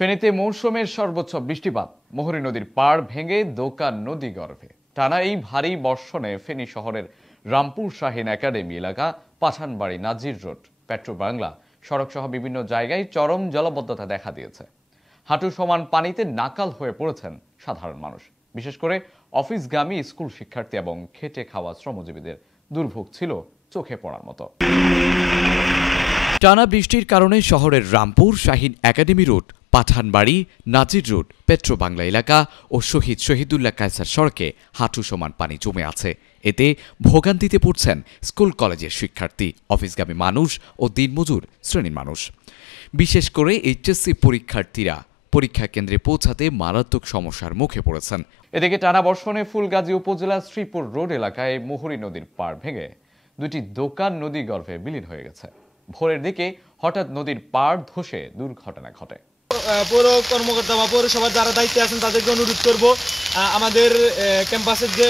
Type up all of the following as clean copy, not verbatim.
ফেনীতে মৌসুমের সর্বোচ্চ বৃষ্টিপাত, মুহুরী নদীর পাড় ভেঙে দোকান নদী গর্ভে। টানা এই ভারী বর্ষণে ফেনী শহরের রামপুর শাহীন একাডেমি এলাকা, পাঠানবাড়ি, নাজির রোড, পেট্রো বাংলা সড়ক সহ বিভিন্ন জায়গায় চরম জলাবদ্ধতা দেখা দিয়েছে। হাঁটু সমান পানিতে নাকাল হয়ে পড়েছেন সাধারণ মানুষ। বিশেষ করে অফিসগামী স্কুল শিক্ষার্থী এবং খেটে খাওয়া শ্রমজীবীদের দুর্ভোগ ছিল চোখে পড়ার মতো। টানা বৃষ্টির কারণে শহরের রামপুর শাহীন একাডেমি রোড, পাঠানবাড়ি, নাজির রোড, পেট্রো বাংলা এলাকা ও শহীদুল্লাহ কায়সার সড়কে হাঁটু সমান পানি জমে আছে। এতে ভোগান্তিতে পড়ছেন স্কুল কলেজের শিক্ষার্থী, অফিসগামী মানুষ ও দিনমজুর শ্রেণীর মানুষ। বিশেষ করে এইচএসসি পরীক্ষার্থীরা পরীক্ষা কেন্দ্রে পৌঁছাতে মারাত্মক সমস্যার মুখে পড়েছেন। এদিকে টানা বর্ষণে ফুলগাজী উপজেলার শ্রীপুর রোড এলাকায় মুহুরী নদীর পাড় ভেঙে দুটি দোকান নদী গর্ভে বিলীন হয়ে গেছে। ভোরের দিকে হঠাৎ নদীর পাড় ধসে দুর্ঘটনা ঘটে। পৌর কর্মকর্তা বা পৌরসভার যারা দায়িত্বে আছেন তাদেরকে অনুরোধ করব, আমাদের ক্যাম্পাসের যে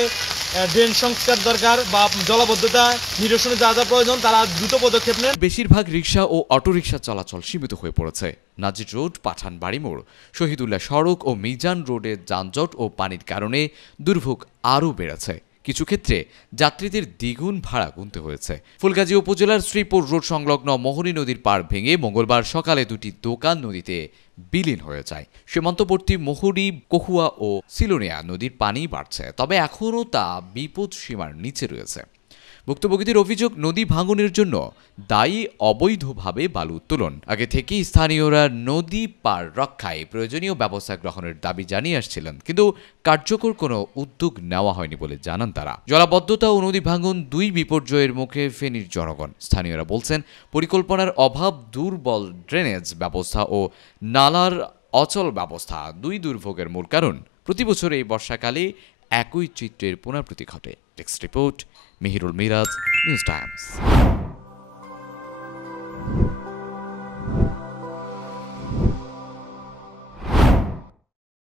ড্রেন সংস্কার দরকার বা জলাবদ্ধতা নিরসনে যা যা প্রয়োজন তারা দ্রুত পদক্ষেপ নেন। বেশিরভাগ রিকশা ও অটোরিকশা চলাচল সীমিত হয়ে পড়েছে। নাজির রোড, পাঠানবাড়ি মোড়, শহীদুল্লাহ সড়ক ও মিজান রোডের যানজট ও পানির কারণে দুর্ভোগ আরও বেড়েছে। কিছু ক্ষেত্রে যাত্রীদের দ্বিগুণ ভাড়া গুনতে হয়েছে। ফুলগাজী উপজেলার শ্রীপুর রোড সংলগ্ন মুহুরী নদীর পাড় ভেঙে মঙ্গলবার সকালে দুটি দোকান নদীতে বিলীন হয়ে যায়। সীমান্তবর্তী মুহুরী, কহুয়া ও সিলোনিয়া নদীর পানি বাড়ছে, তবে এখনও তা বিপদ সীমার নিচে রয়েছে। ভুক্তভোগীদের অভিযোগ, নদী ভাঙনের জন্য দায়ী অবৈধভাবে বালু উত্তোলন। আগে থেকেই স্থানীয়রা নদী পার রক্ষায় প্রয়োজনীয় ব্যবস্থা গ্রহণের দাবি জানিয়ে আসছিলেন, কিন্তু কার্যকর কোনো উদ্যোগ নেওয়া হয়নি বলে জানান তারা। জলাবদ্ধতা ও নদী ভাঙন দুই বিপর্যয়ের মুখে ফেনীর জনগণ। স্থানীয়রা বলছেন, পরিকল্পনার অভাব, দুর্বল ড্রেনেজ ব্যবস্থা ও নালার অচল ব্যবস্থা দুই দুর্ভোগের মূল কারণ। প্রতি বছর এই বর্ষাকালে একই চিত্রের পুনরাবৃত্তি ঘটে। Text report, Mihirul Miraj, news Times.